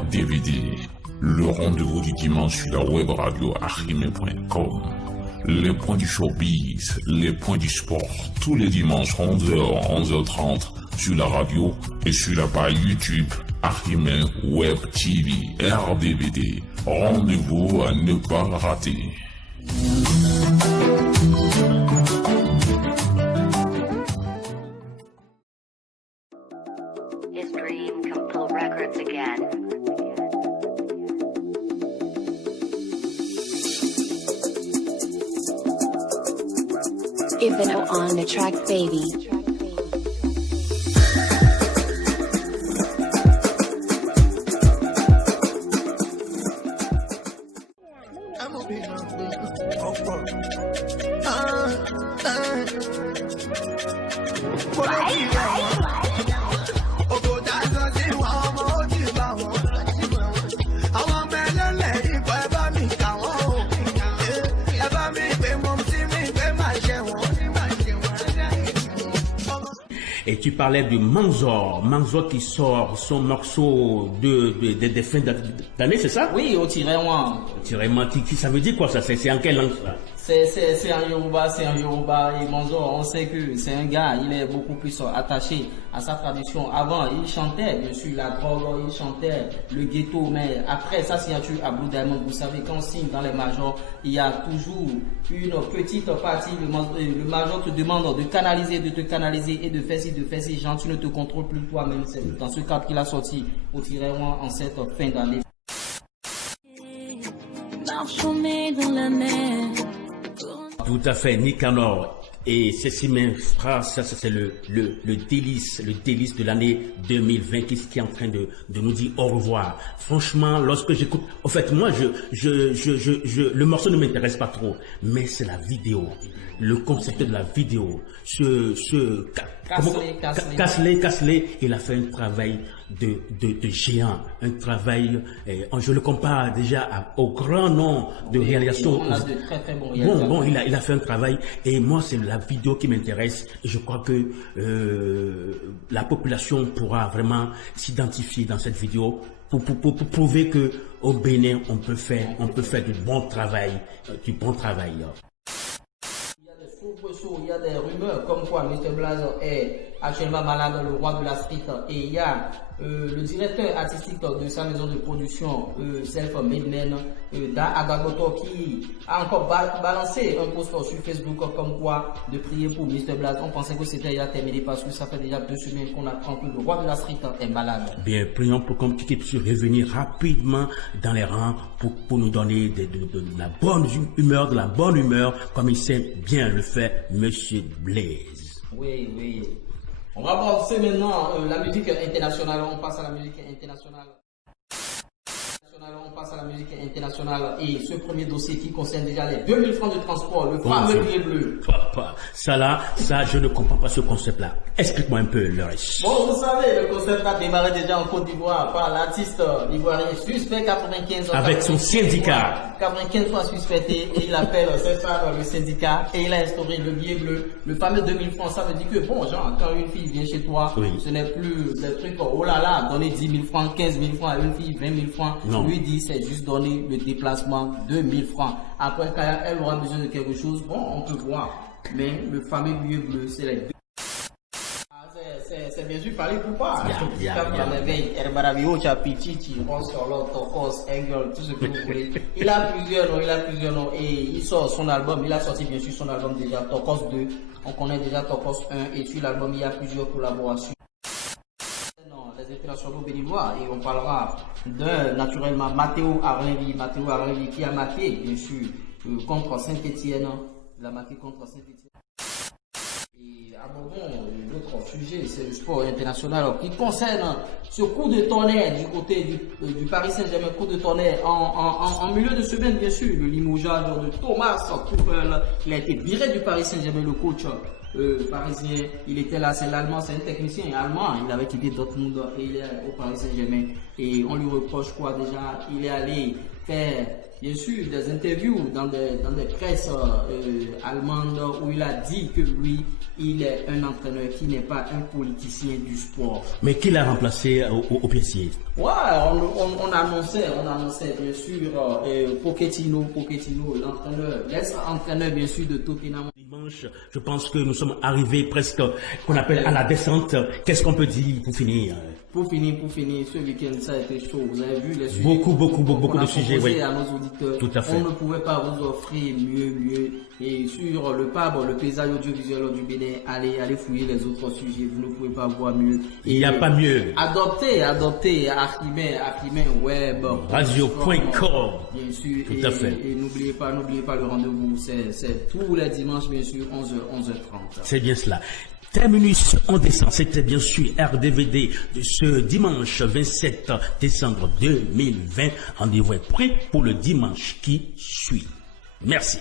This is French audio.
RDVD, le rendez-vous du dimanche sur la web radio arrimé.com. Les points du showbiz, les points du sport, tous les dimanches 11h, 11h30 sur la radio et sur la page YouTube Arrimé Web TV RDVD. Rendez-vous à ne pas rater. His dream come pull records again. Even on the track, baby. Et tu parlais de Manzor qui sort son morceau de fin d'année, c'est ça? Oui, au Tirewan. Tirewan, ça veut dire quoi ça? C'est en quelle langue ça? C'est un Yoruba, et Manzor, on sait que c'est un gars, il est beaucoup plus attaché à sa tradition. Avant, il chantait, bien sûr, la drogue, il chantait le ghetto, mais après sa signature à Blue Diamond, vous savez, quand on signe dans les majors, il y a toujours une petite partie, le major te demande de te canaliser et de faire ci, genre, tu ne te contrôles plus toi-même. C'est dans ce cadre qu'il a sorti au Tirewan en cette fin d'année. Marchons dans la mer. Tout à fait, Nicanor. Et ceci même phrase, ça c'est le délice de l'année 2020 qui est en train de nous dire au revoir. Franchement, lorsque j'écoute, en fait, moi, le morceau ne m'intéresse pas trop, mais c'est la vidéo, le concept de la vidéo, Casley, il a fait un travail de géant, un travail, je le compare déjà au grand nom de réalisation. On a de très bons bon, il a fait un travail, et moi c'est la vidéo qui m'intéresse, et je crois que la population pourra vraiment s'identifier dans cette vidéo pour prouver que au Bénin on peut faire du bon travail. Il y a des rumeurs comme quoi Mr Blaze est actuellement malade, le roi de la street, et il y a le directeur artistique de sa maison de production, Self Made Man, Da Agagoto, qui a encore balancé un post sur Facebook comme quoi de prier pour Mr Blaze. On pensait que c'était déjà terminé parce que ça fait déjà 2 semaines qu'on apprend que le roi de la street est malade. Bien, prions pour qu'on puisse revenir rapidement dans les rangs pour nous donner de la bonne humeur, comme il sait bien le faire, Monsieur Blaze. Oui. On va avancer maintenant la musique internationale. On passe à la musique internationale. Et ce premier dossier qui concerne déjà les 2000 francs de transport, le fameux billet bleu. Ça, je ne comprends pas ce concept-là. Explique-moi un peu le reste. Bon, vous savez, le concept a démarré déjà en Côte d'Ivoire par l'artiste ivoirien Suspect 95. Avec son syndicat. 95 fois suspecté, et il appelle ses fans le syndicat, et il a instauré le billet bleu, le fameux 2000 francs. Ça veut dire que, bon, genre, quand une fille vient chez toi, ce n'est plus des trucs, oh là là, donner 10 000 francs, 15 000 francs à une fille, 20 000 francs. Non. Lui dit, c'est juste donner le déplacement 2000 francs. Après, quand elle aura besoin de quelque chose, bon, on peut voir. Mais le fameux billet bleu, c'est les deux. C'est bien sûr parler pour pas. Tout ce que vous voulez. Il a plusieurs noms et il sort son album. Il a sorti bien sûr son album déjà, Tokos 2. On connaît déjà Tokos 1 et sur l'album il y a plusieurs collaborations. Les internationaux béninois, et on parlera d'un naturellement Matteo Arlenvi qui a marqué bien sûr contre Saint-Etienne. Il a marqué contre Saint-Etienne. Et abordons l'autre sujet, c'est le sport international qui concerne ce coup de tonnerre du côté du Paris Saint-Germain, coup de tonnerre en milieu de semaine bien sûr, le limogeage de Thomas Tuchel. Il a été viré du Paris Saint-Germain, le coach parisien, il était là, c'est l'allemand, c'est un technicien allemand, il avait quitté Dortmund et il est au Paris Saint-Germain, et on lui reproche quoi déjà? Il est allé fait bien sûr des interviews dans des presses allemandes où il a dit que lui, il est un entraîneur qui n'est pas un politicien du sport. Mais qui l'a remplacé au PSG? Ouais, on annonçait bien sûr Pochettino, l'entraîneur, l'ex-entraîneur bien sûr de Tottenham. Dimanche, je pense que nous sommes arrivés presque, qu'on appelle à la descente. Qu'est-ce qu'on peut dire pour finir? Pour finir, ce week-end, ça a été chaud. Vous avez vu les sujets. Beaucoup de sujets, oui. À nos auditeurs. Tout à fait. On ne pouvait pas vous offrir mieux. Et sur le PAB, le paysage audiovisuel du Bénin, allez fouiller les autres sujets. Vous ne pouvez pas voir mieux. Il n'y a pas mieux. Adoptez Afrimain Web. Radio.com. Bien sûr. Tout à fait. Et n'oubliez pas le rendez-vous. C'est tous les dimanches, bien sûr, 11h30. C'est bien cela. Terminus en descente, c'était bien sûr RDVD de ce dimanche 27 décembre 2020. Rendez-vous est prêt pour le dimanche qui suit. Merci.